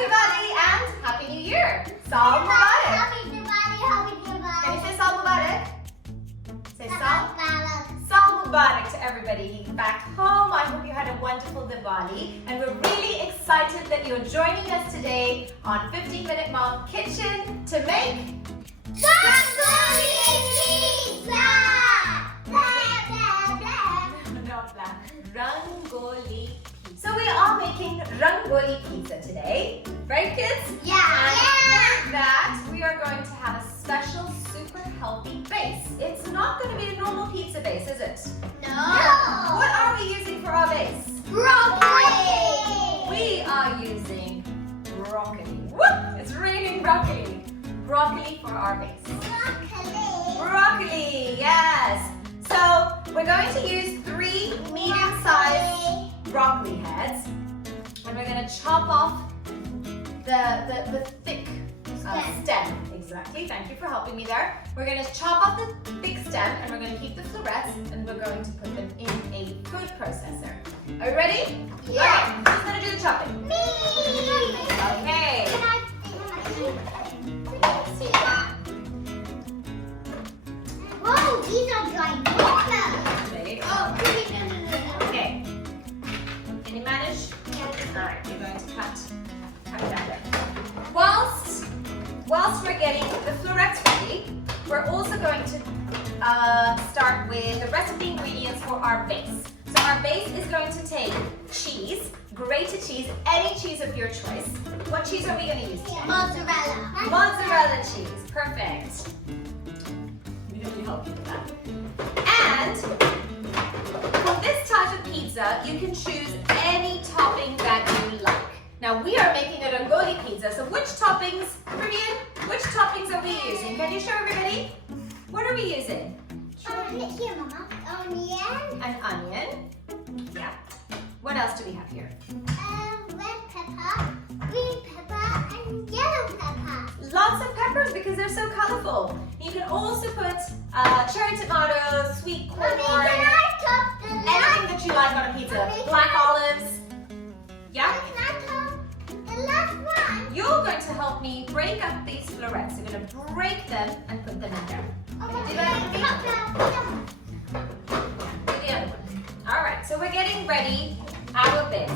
Diwali and Happy New Year! Saal Mubarak! Happy Diwali, Happy Diwali. Can you say Saal Mubarak? Say Saal. Mubarak. Saal Mubarak to everybody back home. I hope you had a wonderful Diwali and we're really excited that you're joining us today on 15-Minute Mom Kitchen to make Rangoli pizza. not black, Rangoli pizza. So we are making Rangoli pizza today, right kids? Yeah. And Yeah. for that we are going to have a special super healthy base. It's not going to be a normal pizza base, is it? No. What are we using for our base? Broccoli. We are using broccoli. Whoop! It's raining broccoli. Broccoli for our base. Broccoli. Broccoli, yes. So we're going to use 3 medium-sized broccoli heads, and we're going to chop off the thick stem. Exactly. Thank you for helping me there. We're going to chop off the thick stem, and we're going to keep the florets, and we're going to put them in a food processor. Are you ready? Yeah. Okay. Who's going to do the chopping? Me. Okay. Can I Let's see. Whoa, these are ginormous. Ready? Oh, no. Okay. Can you manage? Alright, you're going to cut down there. Whilst we're getting the florets ready, we're also going to start with the rest of the ingredients for our base. So our base is going to take cheese, grated cheese, any cheese of your choice. What cheese are we going to use today? Mozzarella. Mozzarella cheese. Perfect. We really help you with that. And for this type of pizza, you can choose any topping that you like. Now we are making a Rangoli pizza, so which toppings, Vivian, which toppings are we using? Can you show everybody? What are we using? Here, Mama. Onion. An onion. Yeah. What else do we have here? Red pepper, green pepper, and yellow pepper. Lots of peppers because they're so colorful. You can also put cherry tomatoes, sweet corn, Mommy, can I top the anything that you like on a pizza. Black olives. Yeah? Can I top the last one? You're going to help me break up these florets. You're going to break them and put them in there. Can you do that for me? Do the other one. All right, so we're getting ready our base.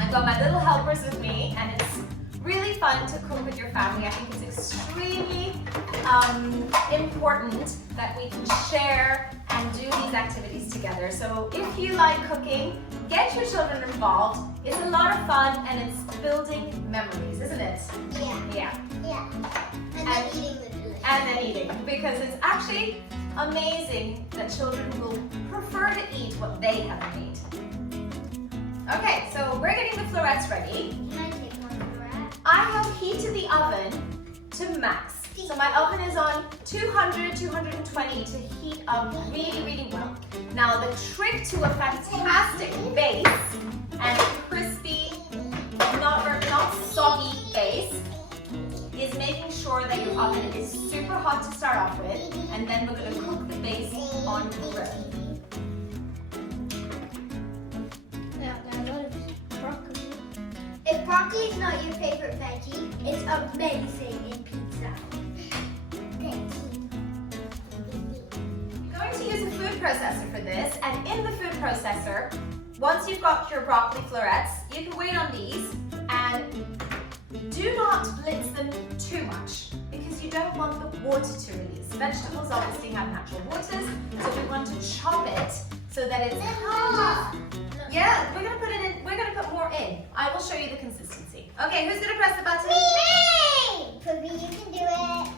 I've got my little helpers with me, and it's really fun to cook with your family. I think it's extremely important that we can share and do these activities together. So if you like cooking, get your children involved. It's a lot of fun, and it's building memories, isn't it? Yeah. Yeah. And then eating the food. And then eating, because it's actually amazing that children will prefer to eat what they have made. Okay, so we're getting the florets ready. Can I take one for that? I have heated the oven to max. So my oven is on 200, 220 to heat up really, really well. Now the trick to a fantastic base and crispy, not soggy base is making sure that your oven is super hot to start off with, and then we're going to cook the base on the grill. If broccoli is not your favorite veggie, it's amazing in pizza. You're going to use a food processor for this, and in the food processor, once you've got your broccoli florets, you can wait on these and do not blitz them too much because you don't want the water to release. Vegetables obviously have natural waters, so we want to chop it so that it's yeah, we're gonna put it in, we're gonna put more in. I will show you the consistency. Okay, who's gonna press the button? Me! Phoebe, you can do it.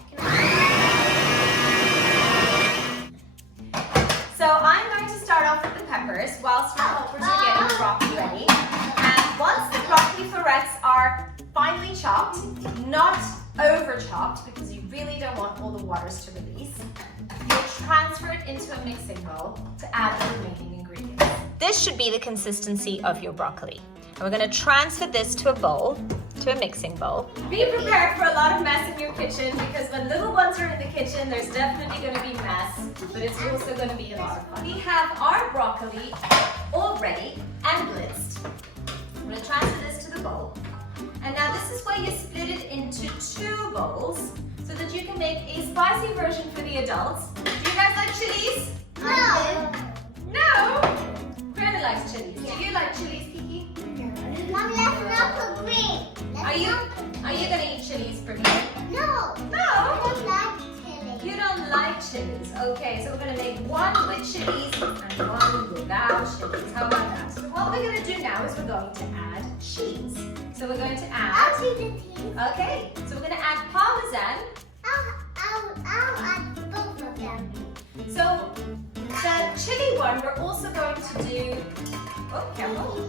So I'm going to start off with the peppers whilst our helpers are getting the broccoli ready. And once the broccoli florets are finely chopped, not over chopped because you really don't want all the waters to release, you'll transfer it into a mixing bowl to add the remaining ingredients. This should be the consistency of your broccoli. And we're going to transfer this to a bowl, to a mixing bowl. Be prepared for a lot of mess in your kitchen because when little ones are in the kitchen, there's definitely going to be mess, but it's also going to be a lot of fun. We have our broccoli all ready and blitzed. I'm going to transfer this to the bowl. And now this is where you split it into 2 bowls so that you can make a spicy version for the adults. Do you guys like chilies? No. No? Greta likes chilies. Do you like chilies, Kiki? Mom, let's not put green. Are you gonna eat chilies for me? No. No? I don't like chili. You don't like chilies. Okay, so we're gonna make one with chilies and one without chilies. How about that? So what we're gonna do now is we're going to add cheese. So we're going to I'll add. do the cheese. Okay, so we're gonna add parmesan. I'll add both of them. So the chili one we're also going to do. Oh, careful.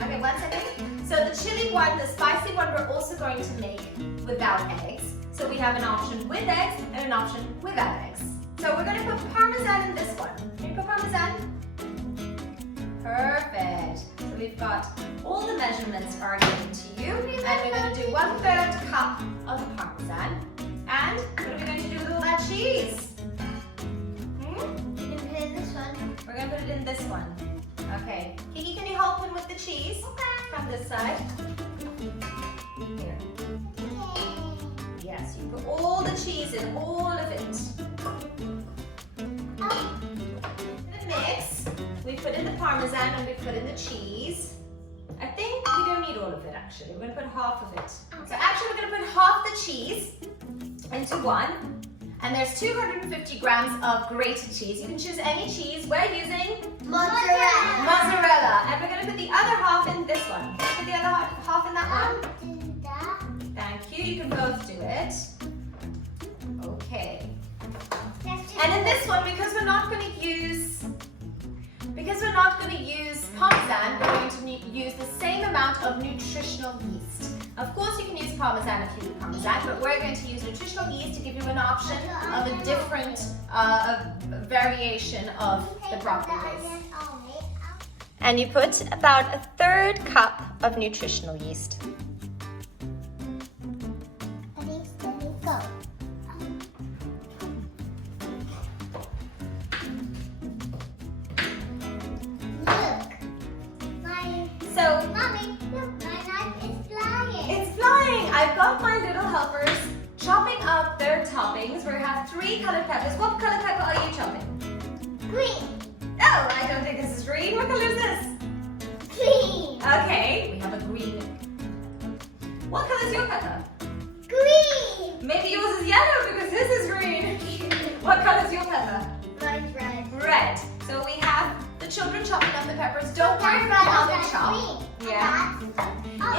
Okay, 1 second. So the chili one, the spicy one, we're also going to make without eggs. So we have an option with eggs and an option without eggs. So we're going to put parmesan in this one. Can you put parmesan? Perfect. So we've got all the measurements are given to you. And we're going to do 1/3 cup of parmesan. And what are we going to do with all that cheese? You can put in this one. We're going to put it in this one. Okay. Kiki, can you help him with the cheese? Okay. From this side. Here. Yes, you put all the cheese in, all of it. The mix, we put in the parmesan and we put in the cheese. I think we don't need all of it actually. We're going to put half of it. So actually we're going to put half the cheese into one. And there's 250 grams of grated cheese. You can choose any cheese. We're using mozzarella. And we're going to put the other half in this one. Put the other half in that one. Thank you. You can both do it. Okay. And in this one, because we're not going to use parmesan, we're going to use the same amount of nutritional yeast. Of course, you can use parmesan if you need parmesan, but we're going to use nutritional yeast to give you an option of a different variation of the broccoli base. And you put about 1/3 cup of nutritional yeast. Go. So, Mommy, look, my knife is flying. it's flying! I've got my little helpers chopping up their toppings. We have 3 colored peppers. What colored pepper are you chopping? Green. Oh, I don't think this is green. What color is this? Green. Okay, we have a green. What color is your pepper? Green. Maybe yours is yellow because this is green. What color is your pepper? Mine's red. Red. So we have the children chopping up the peppers. Don't worry about how they chop. Yeah.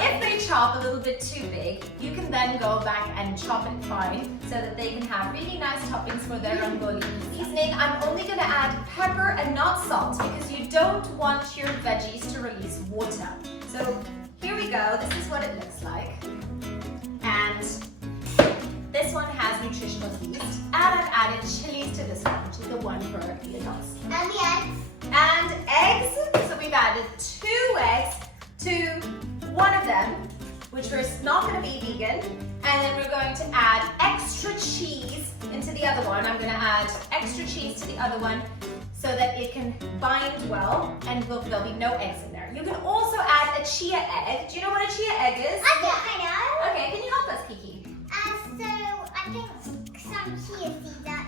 If they chop a little bit too big, you can then go back and chop it fine so that they can have really nice toppings for their Rangoli seasoning. I'm only going to add pepper and not salt because you don't want your veggies to release water. So here we go. This is what it looks like. And this one has nutritional yeast. And I've added chilies to this one, which is the one for the adults. And the eggs. And eggs. So we've added 2 eggs to one of them, which is not going to be vegan. And then we're going to add extra cheese into the other one. I'm going to add extra cheese to the other one so that it can bind well and there'll be no eggs in there. You can also add a chia egg. Do you know what a chia egg is? I think I know. Okay, can you help us, Kiki? So I think some chia seeds are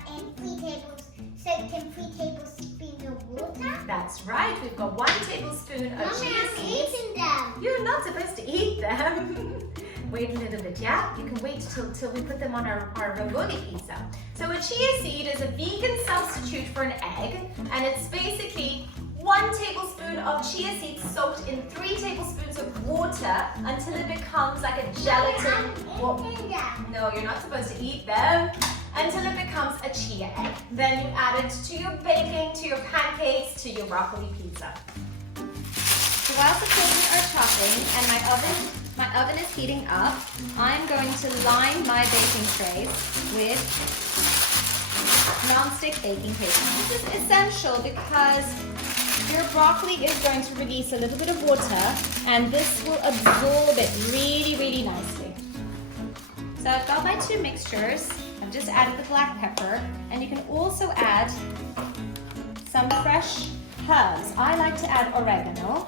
soaked in 3 tablespoons of water. That's right. We've got 1 tablespoon of Mommy, chia I'm seeds. eating them. You're not supposed to eat them. Wait a little bit, yeah? You can wait till we put them on our Rangoli pizza. So a chia seed is a vegan substitute for an egg, and it's basically 1 tablespoon of chia seeds soaked in 3 tablespoons of water until it becomes like a gelatin. I'm eating them. No, you're not supposed to eat them. Until it becomes a chia egg. Then you add it to your baking, to your pancakes, to your broccoli pizza. So whilst the children are chopping and my oven is heating up, I'm going to line my baking trays with non-stick baking paper. This is essential because your broccoli is going to release a little bit of water and this will absorb it really, really nicely. So I've got my 2 mixtures. I've just added the black pepper, and you can also add some fresh herbs. I like to add oregano.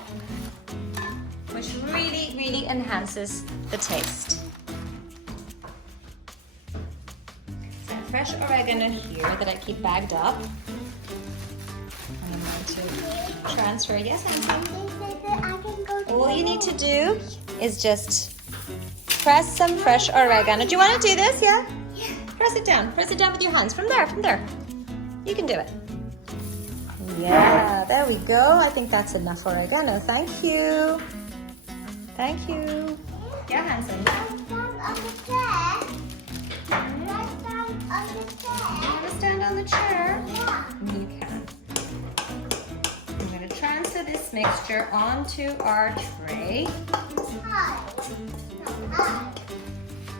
which really, really enhances the taste. So fresh oregano here that I keep bagged up. I'm going to transfer, yes, all you need to do is just press some fresh oregano. Do you want to do this? Yeah? Press it down with your hands. From there. You can do it. Yeah, there we go. I think that's enough oregano. Thank you. Yeah, Hanson. You want to stand on the chair? Yeah. You can. I'm going to transfer this mixture onto our tray.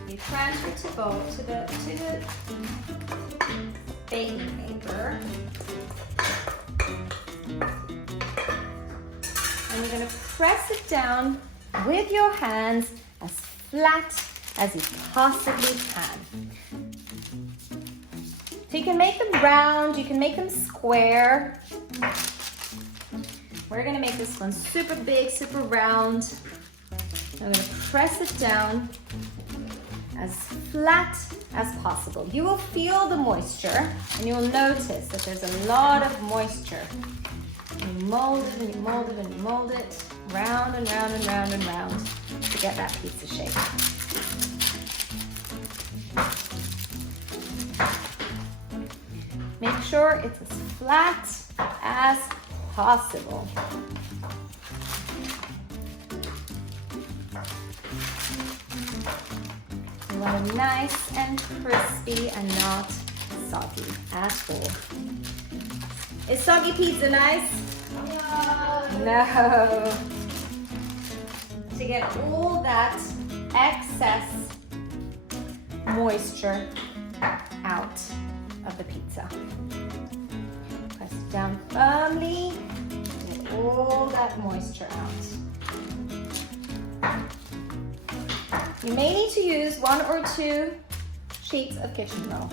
You transfer to the baking paper. And you're going to press it down with your hands as flat as you possibly can. So you can make them round, you can make them square. We're going to make this one super big, super round. I'm going to press it down as flat as possible. You will feel the moisture and you will notice that there's a lot of moisture. You mold it and you mold it and you mold it round and round and round and round to get that pizza shape. Make sure it's as flat as possible. You want it nice and crispy and not soggy at all. Is soggy pizza nice? No. To get all that excess moisture out of the pizza. Press it down firmly. Get all that moisture out. You may need to use 1 or 2 sheets of kitchen roll.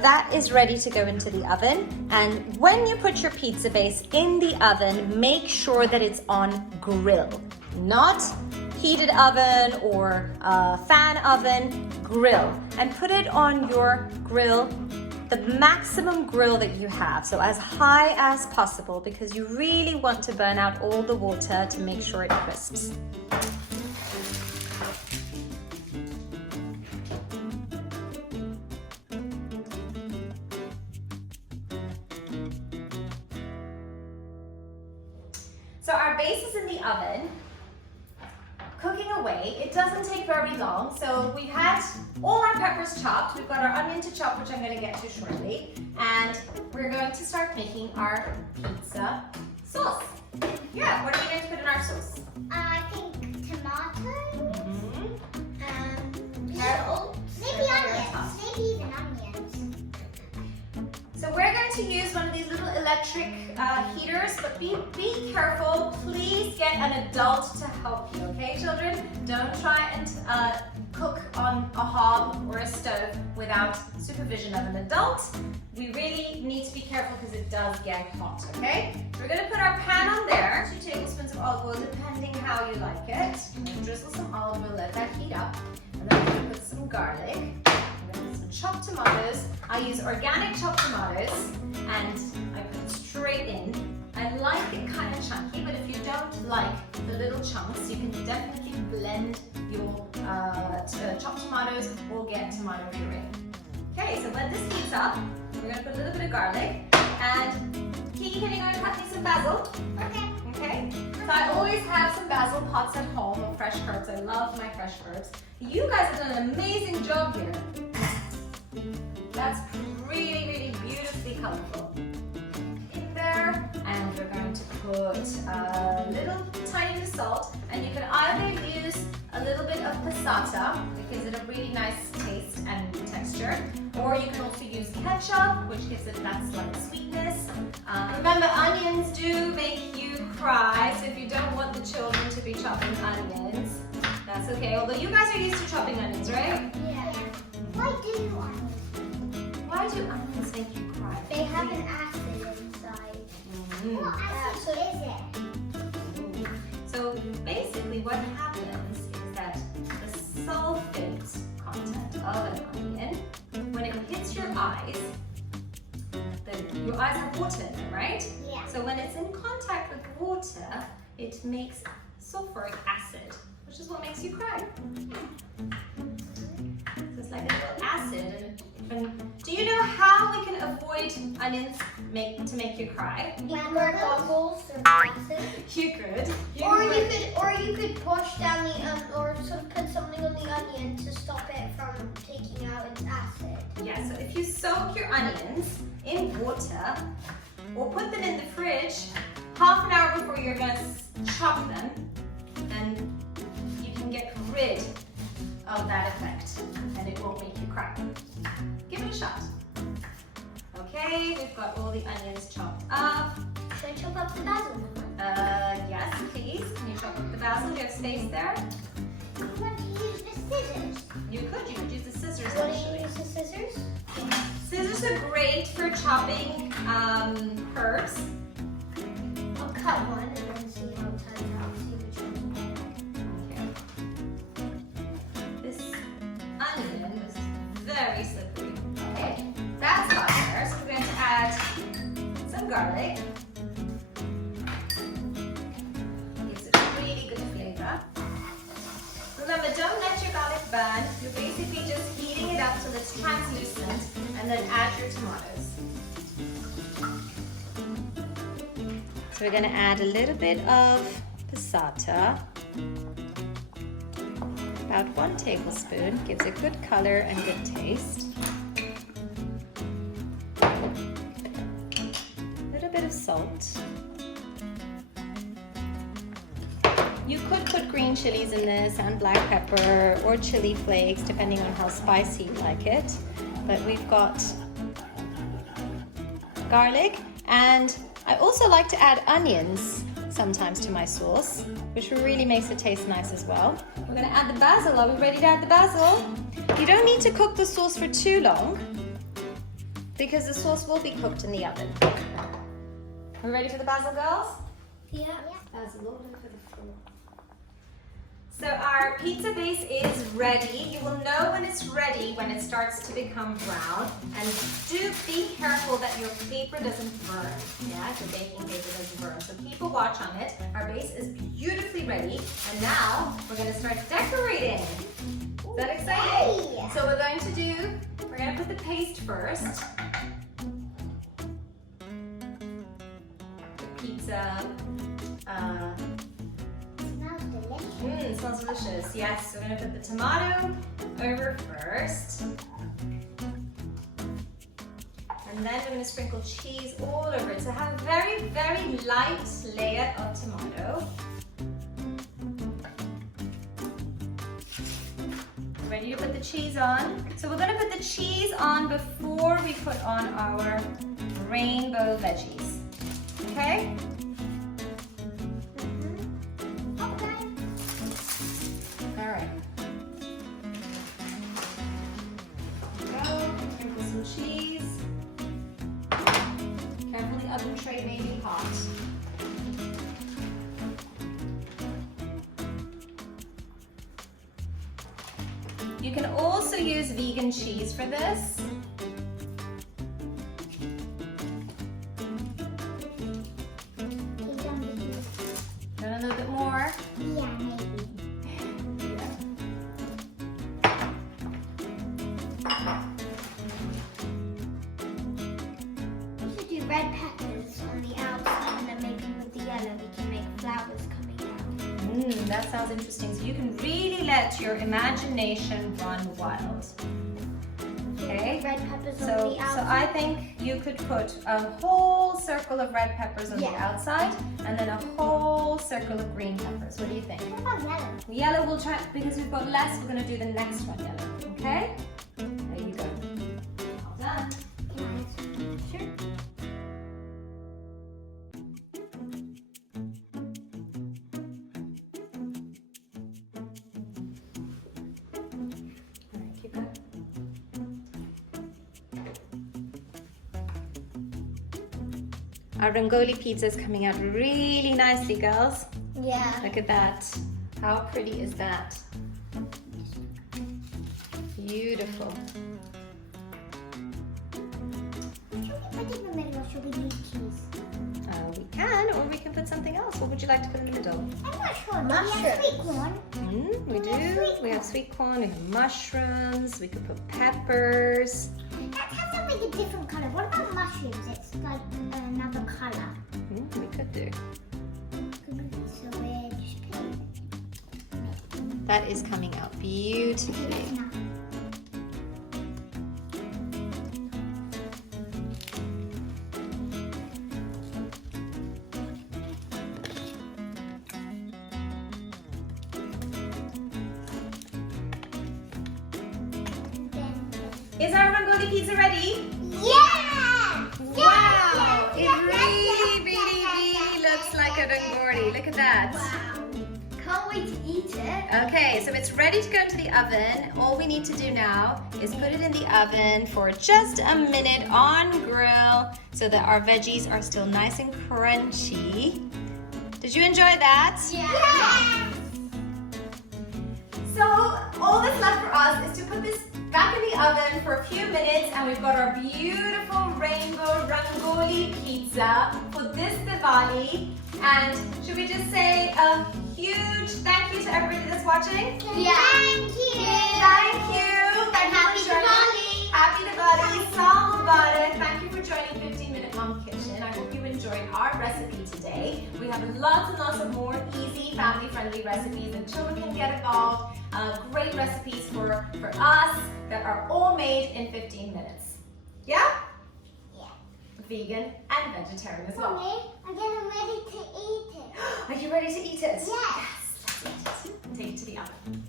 That is ready to go into the oven, and when you put your pizza base in the oven, make sure that it's on grill, not heated oven or fan oven, grill, and put it on your grill, the maximum grill that you have, so as high as possible, because you really want to burn out all the water to make sure it crisps. So our base is in the oven, cooking away. It doesn't take very long. So we've had all our peppers chopped. We've got our onion to chop, which I'm going to get to shortly. And we're going to start making our pizza sauce. Yeah, what are we going to put in our sauce? I think tomatoes. Carrots. Maybe onions. Maybe even onions. So we're going to use one of these little electric heaters, but be careful. Please get an adult to help you, okay, children? Don't try and cook on a hob or a stove without supervision of an adult. We really need to be careful because it does get hot, okay? We're going to put our pan on there, 2 tablespoons of olive oil, depending how you like it. I'm going to drizzle some olive oil, let that heat up, and then we're going to put some garlic. Some chopped tomatoes. I use organic chopped tomatoes and I put it straight in. I like it kind of chunky, but if you don't like the little chunks, you can definitely blend your chopped tomatoes or get tomato puree. Okay, so when this heats up, we're going to put a little bit of garlic and Kiki, can you go and cut me some basil? Okay. So I always have some basil pots at home of fresh herbs. I love my fresh herbs. You guys have done an amazing job here. That's really, really beautifully colorful. In there, and we're going to put a little tiny bit of salt, and you can either use a little bit of passata, which gives it a really nice taste and texture, or you can also use ketchup, which gives it that slight sweetness. Remember, onions do make you cry, so if you don't want the children to be chopping onions, that's okay. Although you guys are used to chopping onions, right? Yeah. Why do onions? Why do onions make you cry? They have an acid inside. What acid is it? So basically what happens is that the sulfate content of an onion, when it hits your eyes have water in them, right? Yeah. So when it's in contact with water, it makes sulfuric acid, which is what makes you cry. So it's like a little acid. Do you know how we can avoid onions to make you cry? Wear goggles or glasses. You could. Or you could push down the or put something on the onion to stop it from taking out its acid. Yeah, so if you soak your onions in water or put them in the fridge half an hour before you're going to chop them, then you can get rid of that effect and it won't make you cry. Give it a shot. Okay, we've got all the onions chopped up. Should I chop up the basil? Yes, please. Can you chop up the basil? Do you have space there? I want to use the scissors. You could use the scissors What do actually. you use the scissors? Scissors are great for chopping herbs. I'll cut one and then see how it turns out. See which one. Okay. This onion was very slippery. Okay, that's hot there. So we're going to add some garlic. Gives it a really good flavor. Remember, don't let your garlic burn. You're basically just heating it up till it's translucent, and then add your tomatoes. So we're going to add a little bit of passata. About 1 tablespoon, gives a good color and good taste. A little bit of salt. You could put green chilies in this and black pepper or chili flakes, depending on how spicy you like it. But we've got garlic, and I also like to add onions sometimes to my sauce, which really makes it taste nice as well. We're going to add the basil. Are we ready to add the basil? You don't need to cook the sauce for too long because the sauce will be cooked in the oven. Are we ready for the basil, girls? Yeah. Basil all over the floor. So our pizza base is ready. You will know when it's ready when it starts to become brown. And do be careful that your paper doesn't burn. Yeah, the baking paper doesn't burn. So keep a watch on it. Our base is beautifully ready. And now we're going to start decorating. Is that exciting? Yay! So we're going to put the paste first. The pizza. It smells delicious. Yes, so we're going to put the tomato over first. And then we're going to sprinkle cheese all over it. So have a very, very light layer of tomato. Ready to put the cheese on? So we're going to put the cheese on before we put on our rainbow veggies. Okay? Alright. Sprinkle some cheese. Careful, the oven tray may be hot. You can also use vegan cheese for this. Want a little bit more? Yeah, maybe. We should do red peppers on the outside, and then maybe with the yellow we can make flowers coming out. That sounds interesting. So you can really let your imagination run wild. Okay? Red peppers on So the outside. I think you could put a whole circle of red peppers on the Yeah. outside and then a whole circle of green peppers. What do you think? What about yellow? Yellow we'll try, because we've got less, we're going to do the next one yellow. Okay? There you go. All done. Sure. Our Rangoli pizza is coming out really nicely, girls. Yeah. Look at that. How pretty is that? Beautiful. Should we put it in the middle or should we use cheese? We can, or we can put something else. What would you like to put in the middle? I'm not sure. Do we have sweet corn? We do. We have sweet corn, we have mushrooms, we could put peppers. Let's have something a different colour. What about mushrooms? It's like another colour. We could do. So we're just putting it. That is coming out beautifully. Is our Rangoli pizza ready? Yeah! Wow! It really looks like a Rangoli. Look at that. Wow. Can't wait to eat it. Okay, so it's ready to go into the oven. All we need to do now is put it in the oven for just a minute on grill so that our veggies are still nice and crunchy. Did you enjoy that? Yeah! So all that's left for us is to put this back in the oven for a few minutes, and we've got our beautiful rainbow Rangoli pizza for this Diwali. And should we just say a huge thank you to everybody that's watching? Yeah. Thank you! Thank you! Thank you Happy for joining. Diwali! Happy Diwali! Saal Mubarak! Thank you for joining 15 Minute Mom Kitchen. I hope you enjoyed our recipe today. We have lots and lots of more easy, family-friendly recipes, and children can get involved. Great recipes for us that are all made in 15 minutes. Yeah? Yeah. Vegan and vegetarian as well. Mommy, I'm getting ready to eat it. Are you ready to eat it? Yes. Yes, let's eat it. And take it to the oven.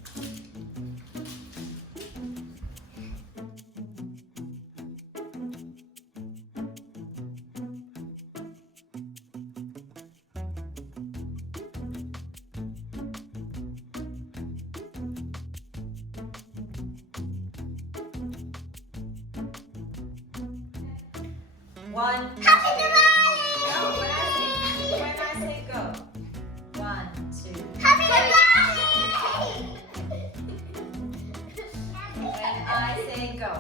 One. Happy Diwali! No, when I say go. 1, 2. Happy Diwali! When I say go.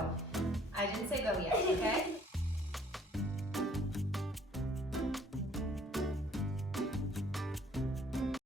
I didn't say go yet, okay?